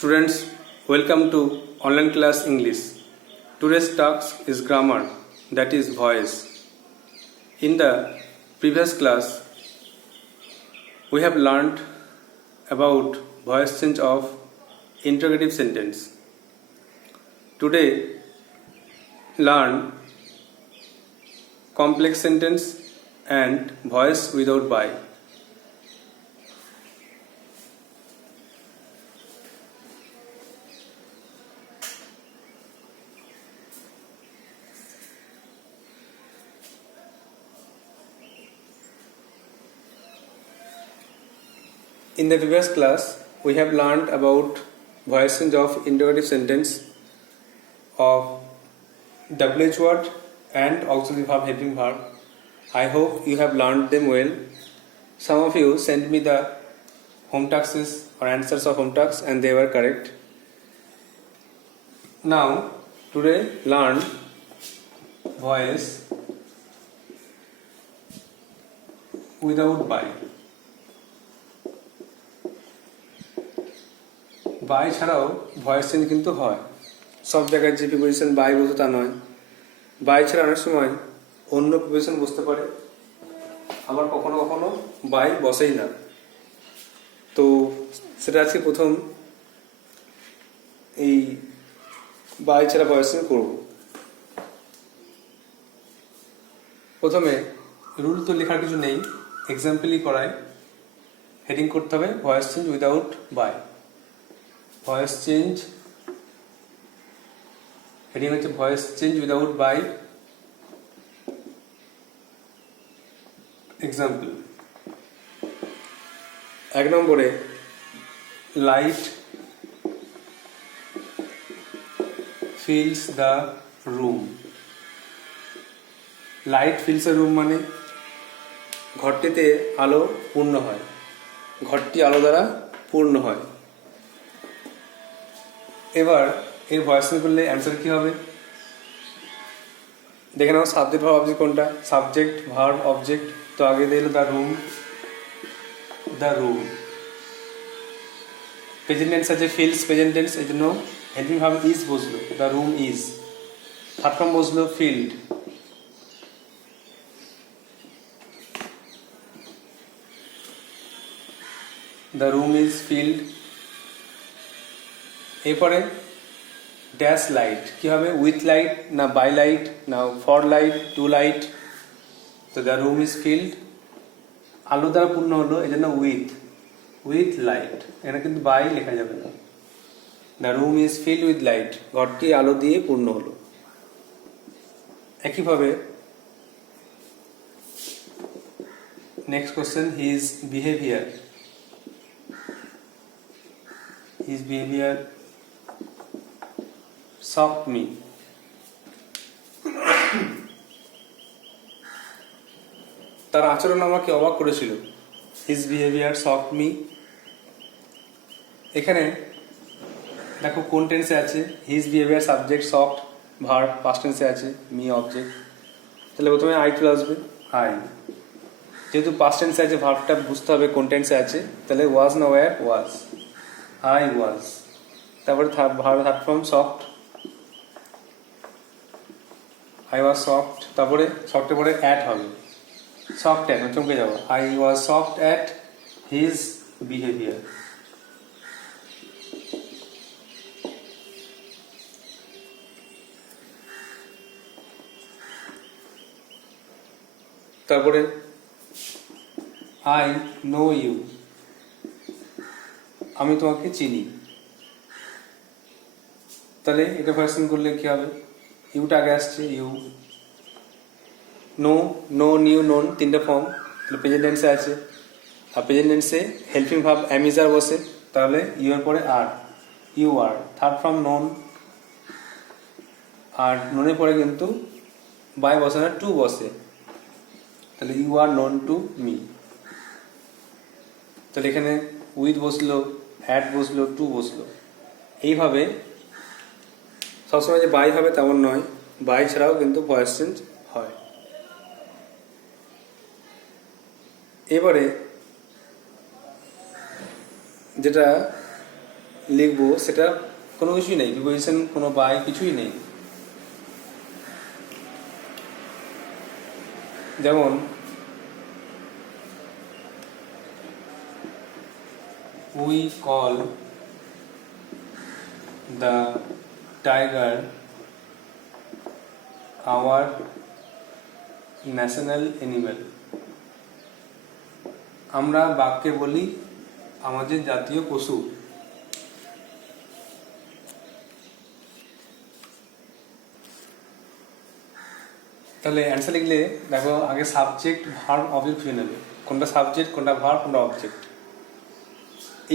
Students, welcome to online class English. Today's task is grammar, that is voice. In the previous class, we have learned about voice change of interrogative sentence. Today, learn complex sentence and voice without by. In the previous class, we have learned about voice change of interrogative sentence of WH word and auxiliary verb helping verb. I hope you have learned them well. Some of you sent me the home tasks or answers of home tasks and they were correct. Now, today learn voice without by. By ছাড়াও voice change কিন্তু হয়, সব জায়গায় যে preposition by বসে তা নয়। By ছাড়া অনেক সময় অন্য প্রিপোজিশন বসতে পারে, আবার কখনো কখনো বাই বসেই না। তো সেটা আজকে প্রথম এই বাই ছাড়া ভয়েস চেঞ্জ করব। প্রথমে রুল তো লেখার কিছু নেই, এক্সাম্পলই করায়। হেডিং করতে হবে voice change without by. Voice change, heading হচ্ছে voice change without by. Example, 1 নম্বরে light fills the room. Light fills the room মানে ঘরটিতে আলো পূর্ণ হয়, ঘরটি আলো দ্বারা পূর্ণ হয়। এবার এর ভয়েস চেঞ্জ করলে অ্যান্সার কি হবে দেখে নাও। সাবজেক্ট ভার্ব অবজেক্ট কোনটা? Subject verb object. তো আগে দিল the room, the room. Present tense আছে ফিলস, প্রেজেন্ট টেন্স, এই জন্য হেল্পিং ভার্ব ইজ বসলো, the room is. Third form বসলো filled, the room is filled. এরপরে ড্যাশ লাইট কি হবে? উইথ লাইট না বাই লাইট না ফর লাইট টু লাইট? তো দ্য রুম ইজ ফিল্ড, আলো দ্বারা পূর্ণ হলো, এই জন্য উইথ লাইট। এখানে কিন্তু বাই লেখা যাবে না। The room is filled with light, ঘরটি আলো দিয়ে পূর্ণ হলো। একইভাবে next question, his behaviour shocked me. তার আচরণ আমাকে অবাক করেছিল। His behavior shocked me. এখানে দেখো কোন টেন্সে আছে? His behavior subject, shocked verb, past টেন্সে আছে, me অবজেক্ট। তাহলে প্রথমে আই চলে আসবে, আই। যেহেতু পাস্ট টেন্সে আছে ভার্বটা বুঝতে হবে কোন টেন্সে আছে, তাহলে ওয়াজ না ওয়্যার? Was, I was. তারপরে third form shocked, I was shocked. তারপরে শকডের পরে অ্যাট হবে, শকড অ্যাট, চমকে যাবো। I was shocked at his behaviour. তারপরে আই নো ইউ, আমি তোমাকে চিনি। তাহলে এটা ভার্সন করলে কি হবে? ইউটা আগে আসছে, ইউ। নো, নিউ, নোন, তিনটা ফর্ম প্রেজেন্ট টেন্সে আছে। আর প্রেজেন্ট টেন্সে হেল্পিং ভার্ব অ্যামিজার বসে, তাহলে ইউ এর পরে are, you are. Third form known, আর নোনের পরে কিন্তু বাই বসে না, টু বসে, তাহলে you are known to me. তাহলে এখানে উইথ বসলো, অ্যাট বসলো, টু বসলো। এইভাবে সবসময় যে বাই হবে তেমন নয়, বাই ছাড়াও কিন্তু ভয়েস চেঞ্জ হয়। এবারে যেটা লিখবো সেটা কোনো কিছুই নেই, প্রিপোজিশন কোনো বাই কিছুই নেই। যেমন we call the tiger our national animal. আমরা বাঘকে বলি আমাদের জাতীয় পশু। তাহলে অ্যান্সার লিখলে দেখো আগে সাবজেক্ট ভার্ব অবজেক্ট খুঁজে নেবে, কোনটা সাবজেক্ট কোনটা ভার্ব কোনটা অবজেক্ট।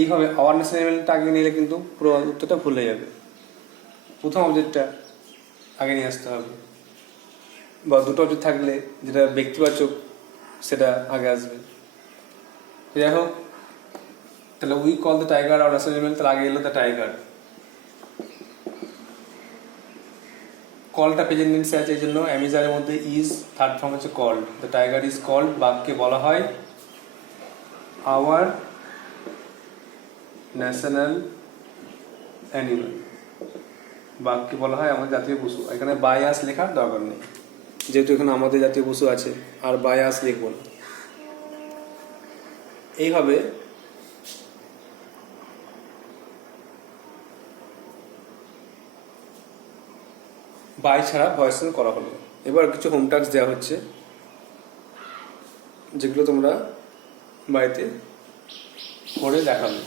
এইভাবে আওয়ারনেস এলিমেন্টটা আগে নিলে কিন্তু পুরো উত্তরটা ভুল হয়ে যাবে। প্রথম অবজেক্টটা আগে নিয়ে আসতে হবে, বা দুটো অবজেক্ট থাকলে যেটা ব্যক্তিবাচক সেটা আগে আসবে। যাই হোক, তাহলে we call the tiger our national element, তাহলে আগে এলো দ্য টাইগার। কলটা প্রেজেন্ট টেন্সে আছে, এই জন্য অ্যামিজারের মধ্যে ইজ, থার্ড ফর্ম হচ্ছে called. The tiger is called, বাঘকে বলা হয় আওয়ার ন্যাশনাল অ্যানিমাল, বাঘকে বলা হয় আমাদের জাতীয় পশু। এখানে বায়াস লেখার দরকার নেই, যেহেতু এখানে আমাদের জাতীয় পশু আছে, আর বায়াস লিখব না। এইভাবে বাই ছাড়া ভয়েস করা হলো। এবার কিছু হোম টাস্ক দেওয়া হচ্ছে, যেগুলো তোমরা বাড়িতে করে দেখাবে।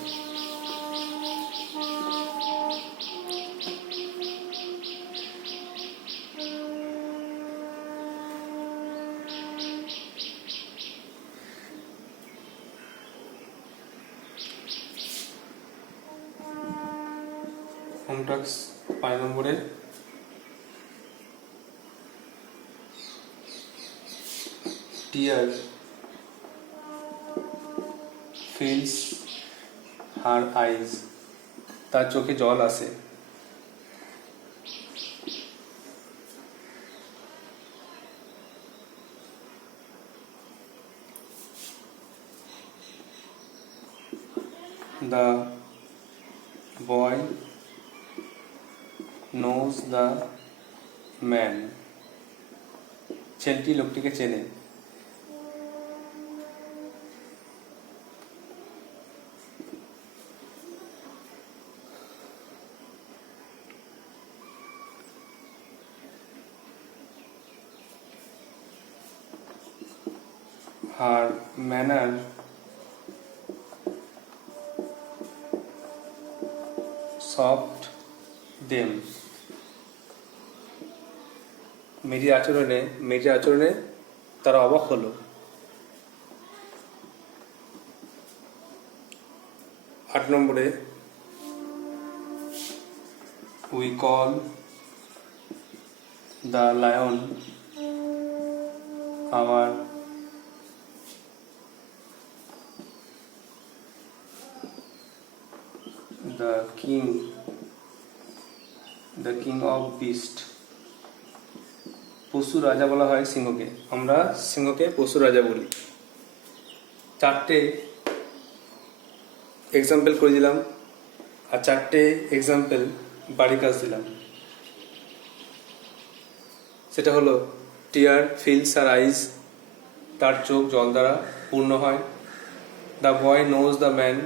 হোম টাস্ক 5 নম্বরে, tear fills her eyes, তার চোখে জল আসে। The boy knows the man, ছেলেটি লোকটিকে চেনে। Her manner shocked them, মেয়েটির আচরণে তারা অবাক হলো। 8 নম্বরে, we call the lion our the king of beast, পশু রাজা বলা হয় সিংহকে, আমরা সিংহকে পশু রাজা বলি। 4টে এক্সাম্পল করে দিলাম, আর 4টে এক্সাম্পল বাড়ির কাজ দিলাম। সেটা হলো টিয়ার ফিলস আর আইজ, তার চোখ জল দ্বারা পূর্ণ হয়। The boy knows the man,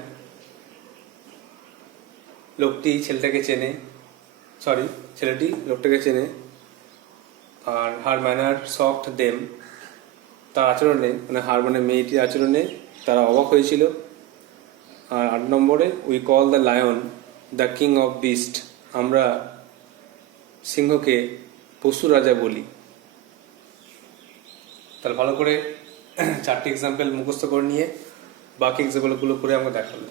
ছেলেটি লোকটাকে চেনে। আর হার ম্যানার সফট দেম, তার আচরণে, মানে হার মানে মেয়েটির আচরণে তারা অবাক হয়েছিল। আর 8 নম্বরে, we call the lion the king of beast, আমরা সিংহকে পশু রাজা বলি। তাহলে ভালো করে 4টে এক্সাম্পল মুখস্থ করে নিয়ে বাকি এক্সাম্পলগুলো করে আমরা দেখাবো।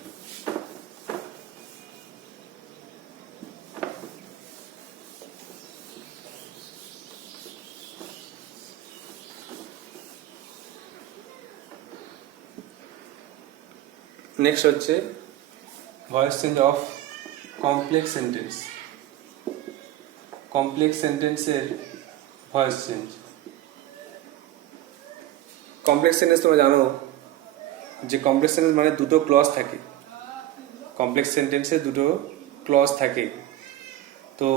নেক্সট হচ্ছে voice change of complex sentence. Complex সেন্টেন্সের ভয়েস চেঞ্জ। কমপ্লেক্স সেন্টেন্স তোমরা জানো যে কমপ্লেক্স সেন্টেন্স মানে দুটো ক্লজ থাকে। কমপ্লেক্স সেন্টেন্সে দুটো ক্লজ থাকে, তো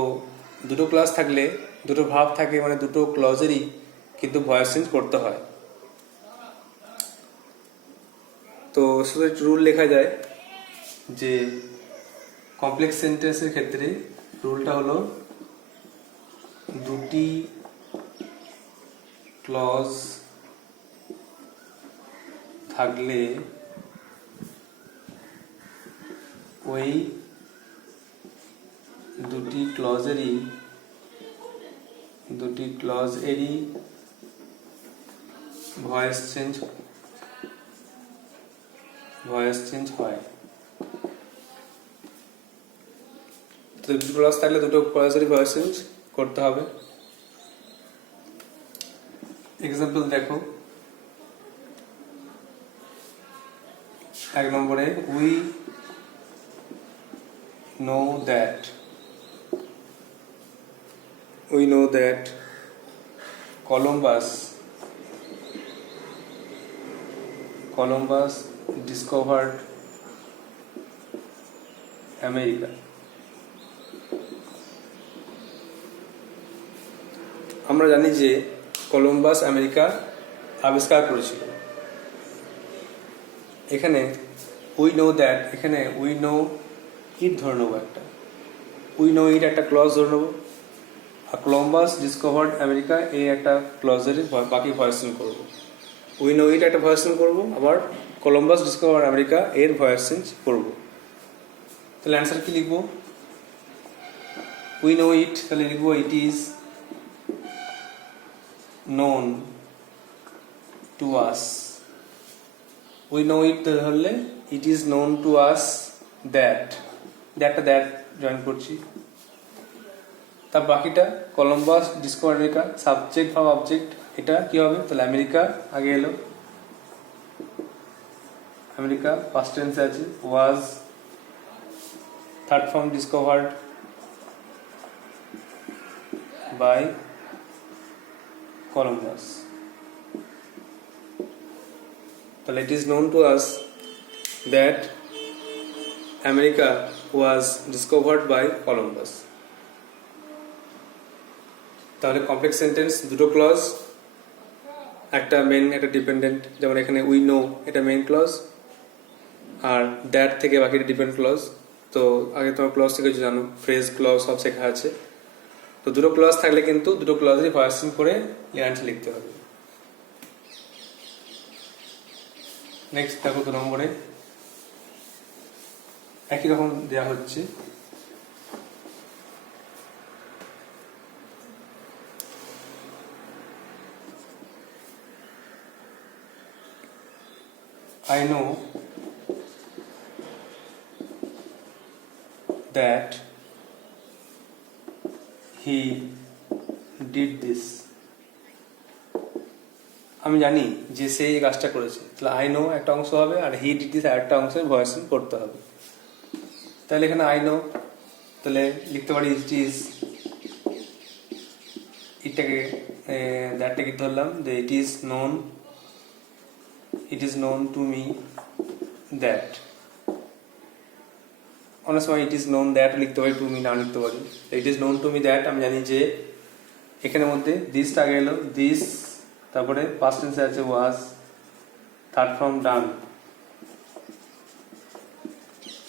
দুটো ক্লজ থাকলে দুটো ভার্ব থাকে মানে দুটো ক্লজেরই কিন্তু ভয়েস চেঞ্জ করতে হয়। তো শুধু একটু রুল লেখা যায় যে কমপ্লেক্স সেন্টেন্সের ক্ষেত্রে রুলটা হলো দুটি ক্লজ থাকলে ওই দুটি ক্লজেরই ভয়েস চেঞ্জ হয়। তো দুটো ক্লজ থাকলে দুটো ক্লজেরই ভয়েস চেঞ্জ করতে হবে। এক্সাম্পল দেখো, 1 নম্বরে we know that Columbus discovered America. আমরা জানি যে কলম্বাস আমেরিকা আবিষ্কার করেছিল। এখানে উই নো দ্যাট, এখানে উই নো ইট ধরে নেবো, উই নো ইট একটা ক্লজ ধরে নেবো, আর কলম্বাস ডিসকভার্ড আমেরিকা এই একটা ক্লজের বাকি ভয়েস চেঞ্জ করবো। উই নো ইট একটা ভয়েস চেঞ্জ করবো, আবার কলম্বাস ডিসকভার্ড আমেরিকা এর ভয়েস চেঞ্জ করবো। তাহলে অ্যান্সার কি লিখবো? উই নো ইট, তাহলে লিখবো it is known to us. We know it ধরলে it is known to us that join করছি। তার বাকিটা Columbus discover America, subject verb object, এটা কি হবে? তাহলে আমেরিকা আগে এলো, আমেরিকা পাস্ট টেন্সে আছে, was third form discovered by Columbus. Well, it is known to us that America was discovered by Columbus. তাহলে কমপ্লেক্স সেন্টেন্স দুটো ক্লজ, একটা মেন একটা ডিপেন্ডেন্ট, যেমন এখানে উই নো এটা মেইন ক্লজ, আর দ্যাট থেকে বাকিটা ডিপেন্ড ক্লজ। তো আগে তোমার ক্লজ থেকে জানো, ফ্রেজ ক্লজ সব শেখা আছে। তো দুটো ক্লজ থাকলে কিন্তু দুটো ক্লজই ভয়েস চেঞ্জ করে অ্যান্সার লিখতে হবে। নেক্সট দেখো 2 নম্বরে একই রকম দেওয়া হচ্ছে, I know that he did this. আমি জানি যে সে এই কাজটা করেছে, তাহলে আই নো একটা অংশ হবে, আর হি ডিড দিস আরেকটা অংশের ভয়েস করতে হবে। তাহলে এখানে আই নো, তাহলে লিখতে পারি ইট ইজ, এটাকে দ্যাটটাকে ধরলাম যে ইট is known to me that. অনেক সময় ইট ইজ নোন দ্যাট লিখতে পারি, টু মি না লিখতে পারি। ইট is known to me that, আমি জানি যে এখানের মধ্যে দিসটা আগে এলো, দিস, তারপরে পাস্ট টেন্সে আছে was, third form done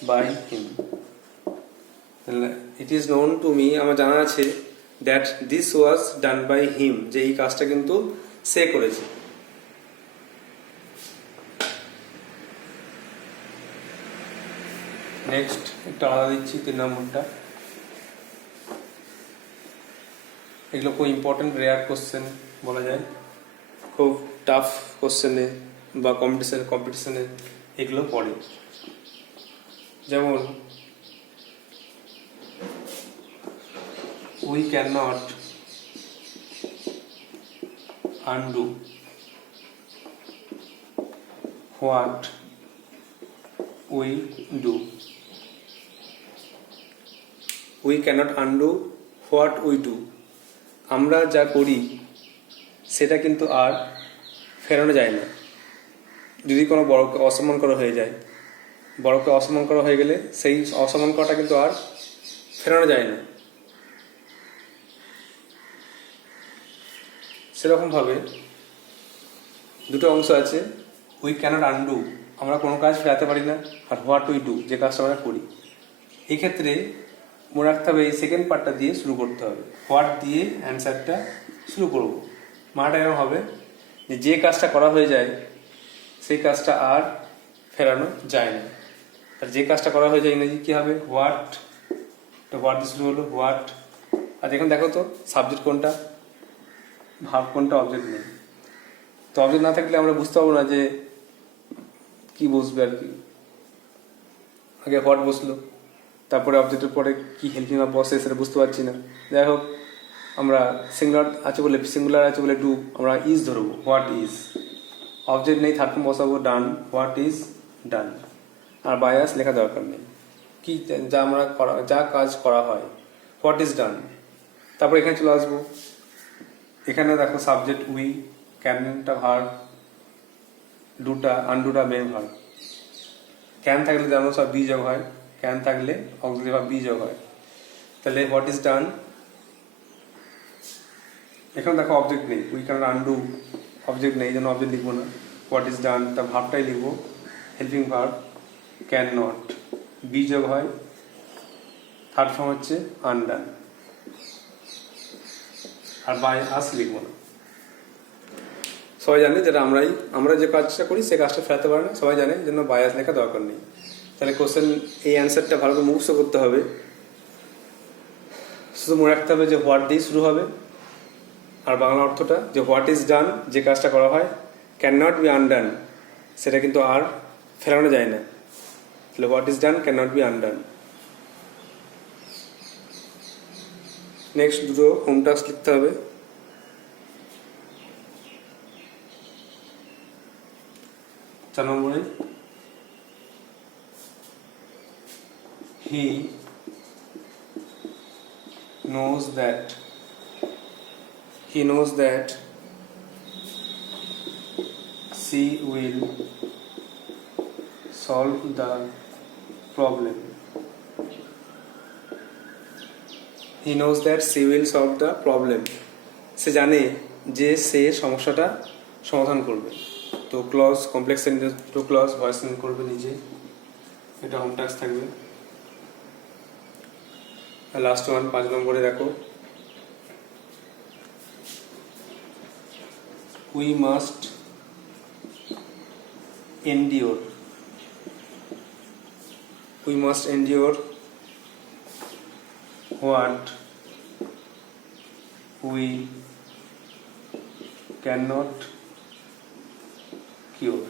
by him. It is known to me, আমার জানা আছে that this was done by him, যে এই কাজটা কিন্তু সে করেছে। নেক্সট একটা আলাদা দিচ্ছি 3 নম্বরটা। এগুলো খুব ইম্পর্টেন্ট রেয়ার কোশ্চেন বলা যায়, খুব টাফ কোশ্চেনে বা কম্পিটিশনে এগুলো পড়ে। যেমন we can not undo what we do. We cannot undo what we do, আমরা যা করি সেটা কিন্তু আর ফেরানো যায় না। যদি কোনো বড়কে অসম্মান করা হয়ে যায়, বড়কে অসম্মান করা হয়ে গেলে সেই অসম্মান করাটা কিন্তু আর ফেরানো যায় না। সেরকমভাবে দুটো অংশ আছে, উই ক্যানট আনডু, আমরা কোনো কাজ ফেরাতে পারি না, আর হোয়াট উই ডু, যে কাজটা আমরা করি। এই ক্ষেত্রে মনে রাখতে হবে এই সেকেন্ড পার্টটা দিয়ে শুরু করতে হবে, হোয়াট দিয়ে অ্যান্সারটা শুরু করব। মানেটা এরকম হবে যে কাজটা করা হয়ে যায় সেই কাজটা আর ফেরানো যায় না। আর যে কাজটা করা হয়ে যায় ইংরেজি কী হবে, হোয়াট। তো হোয়াট দিয়ে শুরু হলো, হোয়াট। আর এখন দেখো তো সাবজেক্ট কোনটা, ভার্ব কোনটা, অবজেক্ট নেই। তো অবজেক্ট না থাকলে আমরা বুঝতে পারবো না যে কি বসবে আর কি। আগে হোয়াট বসলো, তারপরে অবজেক্টের পরে কি হেল্পিং ভার্ব বসে সেটা বুঝতে পারছি না। যাই হোক, আমরা সিঙ্গুলার আছে বলে ডু, আমরা ইজ ধরবো, হোয়াট ইজ। অবজেক্ট নেই, থার্ড ফর্ম বসাবো ডান, হোয়াট ইজ ডান। আর বায়াস লেখা দরকার নেই, কি যা কাজ করা হয়, হোয়াট ইজ ডান। তারপর এখানে চলে আসবো, এখানে দেখো সাবজেক্ট উই, ক্যানটা ভার্ব, ডুটা আনডুটা মেন ভার্ব। ক্যান থাকলে যেমন সব বি যোগ হয়, ক্যান থাকলে অক্সিলারি ভার্ব বি যোগ হয়। তাহলে হোয়াট ইজ ডান, এখানে দেখো অবজেক্ট নেই, উই ক্যান আনডু, অবজেক্ট নেই, এই জন্য অবজেক্ট লিখবো না। হোয়াট ইজ ডান, তার ভার্বটাই লিখবো, helping verb can not, be যোগ হয়, থার্ড ফর্ম হচ্ছে আনডান। আর বাই আস লিখবো না। সবাই জানে যেটা আমরা যে কাজটা করি সে কাজটা ফেরাতে পারে না, সবাই জানে, জন্য বায়াস লেখা দরকার নেই। তাহলে কোশ্চেন এই অ্যান্সারটা ভালো করে মুখস্থ করতে হবে। শুধু মনে রাখতে হবে যে হোয়াট দিয়ে শুরু হবে, আর বাংলা অর্থটা যে হোয়াট ইজ ডান, যে কাজটা করা হয়, ক্যান নট বি আনডান, সেটা কিন্তু আর ফেরানো যায় না। তাহলে what is done can not be undone. Next দুটো হোম টাস্ক লিখতে হবে। 4 নম্বরে, he knows that she will solve the problem. He knows that she will solve the problem. সে জানে যে সে সমস্যাটা সমাধান করবে। তো ক্লজ, কমপ্লেক্স সেন্টেন্স দুটো ক্লজ ভয়েস চেঞ্জ করবে নিজে, এটা হোম টাস্ক থাকবে। আর লাস্ট ওয়ান 5 নম্বরে দেখো, we must endure what we cannot cure.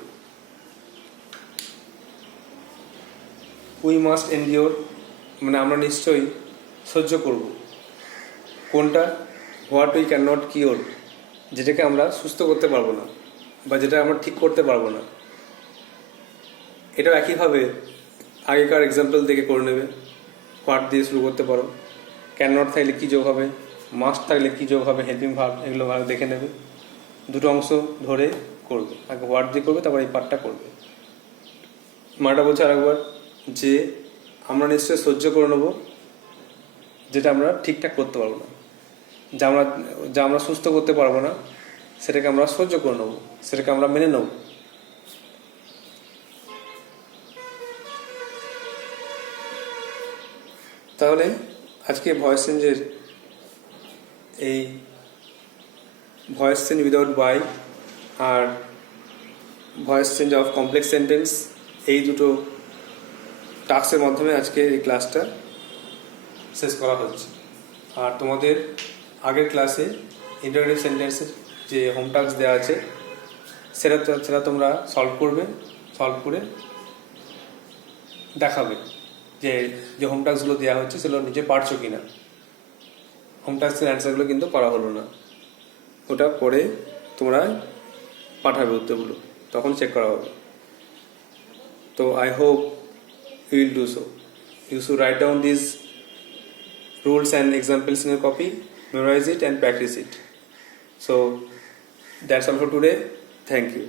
We must endure মানে আমরা নিশ্চয়ই সহ্য করব কোনটা, what we can not cure, যেটাকে আমরা সুস্থ করতে পারবো না বা যেটা আমরা ঠিক করতে পারবো না। এটাও একইভাবে আগেকার এক্সাম্পল দেখে করে নেবে। হোয়াট দিয়ে শুরু করতে পারো, ক্যান নট থাকলে কী যোগ হবে, মাস্ট থাকলে কী যোগ হবে, হেল্পিং ভার্ব, এগুলো ভালো দেখে নেবে। দুটো অংশ ধরে করবে, আগে হোয়াট দিয়ে করবে, তারপর এই পার্টটা করবে। মাটা বলছে আরেকবার যে আমরা নিশ্চয়ই সহ্য করে নেবো যেটা আমরা ঠিকঠাক করতে পারবো না, যা আমরা সুস্থ করতে পারবো না সেটাকে আমরা সহ্য করে নেবো, সেটাকে আমরা মেনে নেব। তাহলে আজকে ভয়েস চেঞ্জের এই ভয়েস চেঞ্জ উইদাউট বাই আর voice change of complex sentence, এই দুটো টাস্কের মাধ্যমে আজকে এই ক্লাসটা শেষ করা হচ্ছে। আর তোমাদের আগের ক্লাসে ইন্টারোগেটিভ সেন্টেন্সের যে হোম টাস্ক দেওয়া আছে সেটা তোমরা সলভ করে দেখাবে যে হোম টাস্কগুলো দেওয়া হচ্ছে সেগুলো নিজে পারছো কিনা। হোম টাস্কের অ্যান্সারগুলো কিন্তু করা হলো না, ওটা পরে তোমরা পাঠাবে উত্তরগুলো, তখন চেক করা হবে। তো I hope you will do so. You should write down these rules and examples in your copy, memorize it and practice it. So that's all for today. Thank you.